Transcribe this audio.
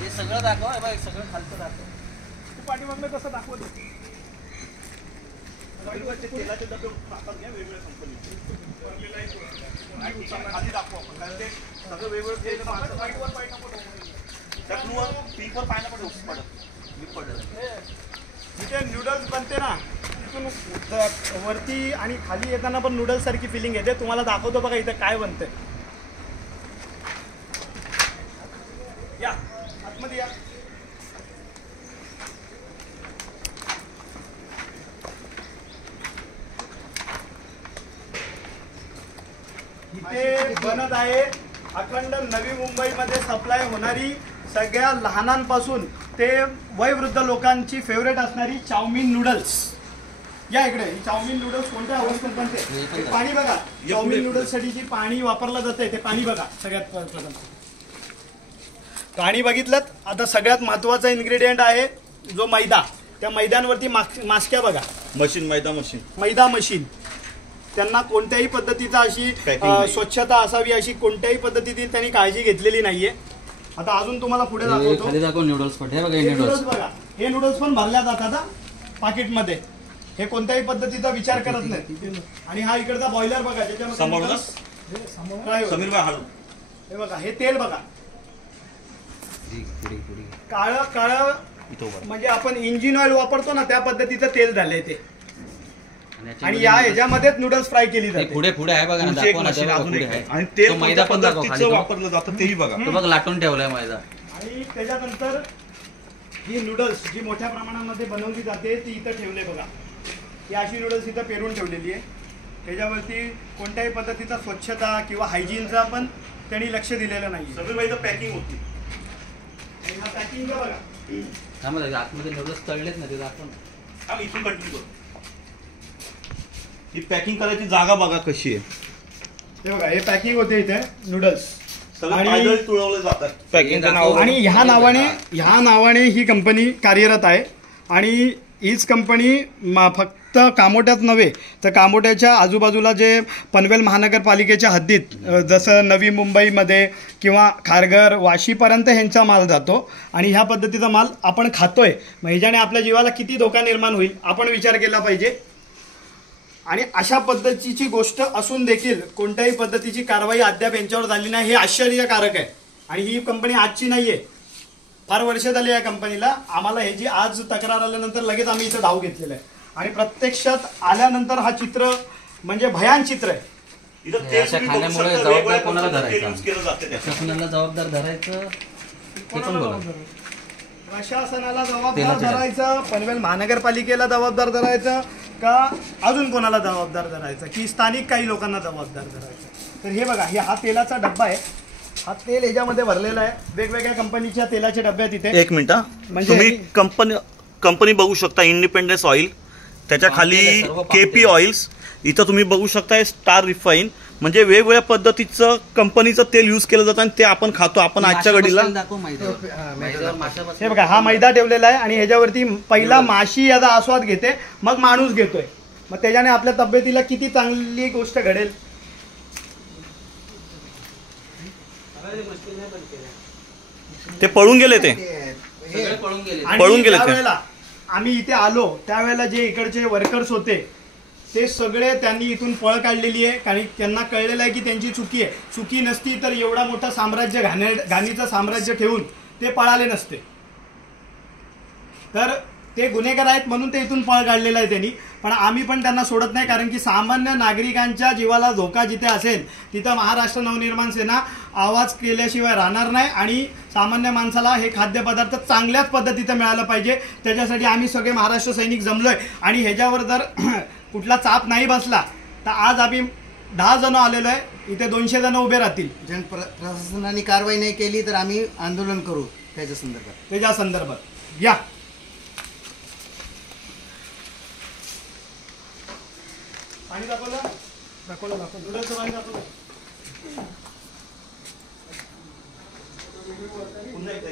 हे सगळं दाखव, सगळं खालचं दाखव. तू पाठीमागलं कसं दाखवत तेलाचे डबे हातात घ्या वेगवेगळ्या कंपनीचे खाली दाखवू आपण कारण ते सगळं वेगवेगळे पीकवर पाहायला पण पडत जिथे नूडल्स बनते ना तिथून वरती आणि खाली येताना पण नूडल्स सारखी फिलिंग येते. तुम्हाला दाखवतो बघा इथं काय बनतंय. या आतमध्ये या. इथे बनत आहे अखंड नवी मुंबईमध्ये सप्लाय होणारी सगळ्या लहानांपासून ते वयोवृद्ध लोकांची फेवरेट असणारी चाऊमिन नूडल्स. या इकडे चाऊमिन नूडल्स कोणत्या अवस्थेत बनते पाणी बघा. चाऊमिन नूडल्स साठी जी पाणी वापरलं जाते ते पाणी बघा. सगळ्यात प्रथम पाणी बघितलं. आता सगळ्यात महत्वाचा इन्ग्रेडियंट आहे जो मैदा. त्या मैद्यांवरती मास्क्या बघा. मशीन मैदा मशीन. त्यांना कोणत्याही पद्धतीचा अशी स्वच्छता असावी अशी कोणत्याही पद्धतीची त्यांनी काळजी घेतलेली नाहीये. आता अजून तुम्हाला पुढे दाखवतो. नूडल्स बघा. हे नूडल्स पण भरल्या जातात पाकिटमध्ये. हे कोणत्याही पद्धतीचा विचार करत नाही. आणि हा इकडचा बॉयलर बघा ज्याच्यामध्ये हे बघा. हे तेल बघा काळं काळं म्हणजे आपण इंजिन ऑइल वापरतो ना त्या पद्धतीचं तेल झालंय ते. आणि या ह्याच्यामध्येच नूडल्स फ्राय केली जाते. पुढे पुढे आहे बघा ना. आणि तेल मैदा पद्धतीचं वापरलं जातं तेही बघा. तो बघ लाटून ठेवलाय मैदा. आणि त्याच्यानंतर ही नूडल्स जी मोठ्या प्रमाणामध्ये बनवली जाते ती इथं ठेवले बघा. ही अशी नूडल्स इथं पेरून ठेवलेली आहे. त्याच्यावरती कोणत्याही पद्धतीचा स्वच्छता किंवा हायजीनचा पण त्यांनी लक्ष दिलेलं नाही. सगळी मैदा पॅकिंग होती. आणि हा पॅकिंग बघा. आतमध्ये नूडल्स तळलेत ना ते दाखवून इथून कंटिन्यू कर. ही पॅकिंग करायची जागा बघा कशी आहे. हे बघा. हे पॅकिंग होते इथे नूडल्स आणि तुळवले जातात पॅकिंगचं नाव. आणि ह्या नावाने ही कंपनी कार्यरत आहे. आणि हीच कंपनी फक्त कामोट्यात नव्हे तर कामोट्याच्या आजूबाजूला जे पनवेल महानगरपालिकेच्या हद्दीत जसं नवी मुंबईमध्ये किंवा खारघर वाशीपर्यंत ह्यांचा माल जातो. आणि ह्या पद्धतीचा माल आपण खातोय. मग ह्याच्याने आपल्या जीवाला किती धोका निर्माण होईल आपण विचार केला पाहिजे. आणि अशा पद्धतीची गोष्ट असून देखील कोणत्याही पद्धतीची कारवाई अद्याप यांच्यावर झाली नाही हे आश्चर्यकारक आहे. आणि ही कंपनी आजची नाहीये. फार वर्ष झाली या कंपनीला. आम्हाला ह्याची आज तक्रार आल्यानंतर लगेच आम्ही इथं धाव घेतलेला आहे. आणि प्रत्यक्षात आल्यानंतर हा चित्र म्हणजे भयान चित्र आहे. खाण्यामुळे जबाबदार कोणाला धरायचं. जबाबदार धरायचं प्रशासनाला जबाबदार धरायचं. पनवेल महानगरपालिकेला जबाबदार धरायचं का अजून कोणाला जबाबदार धरायचं की स्थानिक काही लोकांना जबाबदार धरायचं. तर हे बघा. हा तेलाचा डब्बा आहे. हा तेल ह्याच्यामध्ये भरलेला आहे. वेगवेगळ्या कंपनीच्या तेलाचे डब्बे आहेत इथे. एक मिनिट म्हणजे तुम्ही कंपनी बघू शकता. इंडिपेंडन्स ऑइल त्याच्या खाली केपी ऑइल्स. इथं तुम्ही बघू शकता स्टार रिफाईन. म्हणजे वेगवेगळ्या पद्धतीचं कंपनीचं तेल यूज केलं जातं आणि ते आपण खातो. आपण आजच्या घडीला हे बघा. हा मैदा ठेवलेला आहे आणि ह्याच्यावरती पहिला माशी याचा आस्वाद घेते मग माणूस घेतोय. मग त्याच्याने आपल्या तब्येतीला किती चांगली गोष्ट घडेल. ते पळून गेले. ते पळून गेले. त्यावेळेला आम्ही इथे आलो त्यावेळेला जे इकडचे वर्कर्स होते ते सगळे त्यांनी इथून पळ काढलेली आहे. कारण त्यांना कळलेलं आहे की त्यांची चुकी आहे. चुकी नसती तर एवढा मोठा साम्राज्य घाणीचं साम्राज्य ठेवून ते पळाले नसते. तर ते गुन्हेगार आहेत म्हणून ते इथून पळ काढलेला आहे त्यांनी. पण आम्ही पण त्यांना सोडत नाही. कारण की सामान्य नागरिकांच्या जीवाला धोका जिथे असेल तिथं महाराष्ट्र नवनिर्माण सेना आवाज केल्याशिवाय राहणार नाही. आणि सामान्य माणसाला हे खाद्यपदार्थ चांगल्याच पद्धतीचं मिळालं पाहिजे. त्याच्यासाठी आम्ही सगळे महाराष्ट्र सैनिक जमलोय. आणि ह्याच्यावर जर कुठला चाप नाही बसला तर आज आम्ही 10 जण आलेलो आहे. इथे 200 जण उभे राहतील. प्रशासनाने कारवाई नाही केली तर आम्ही आंदोलन करू त्याच्या संदर्भात. या पाणी दाखवलं नूडल्सचं पाणी दाखवलं. पुन्हा एकदा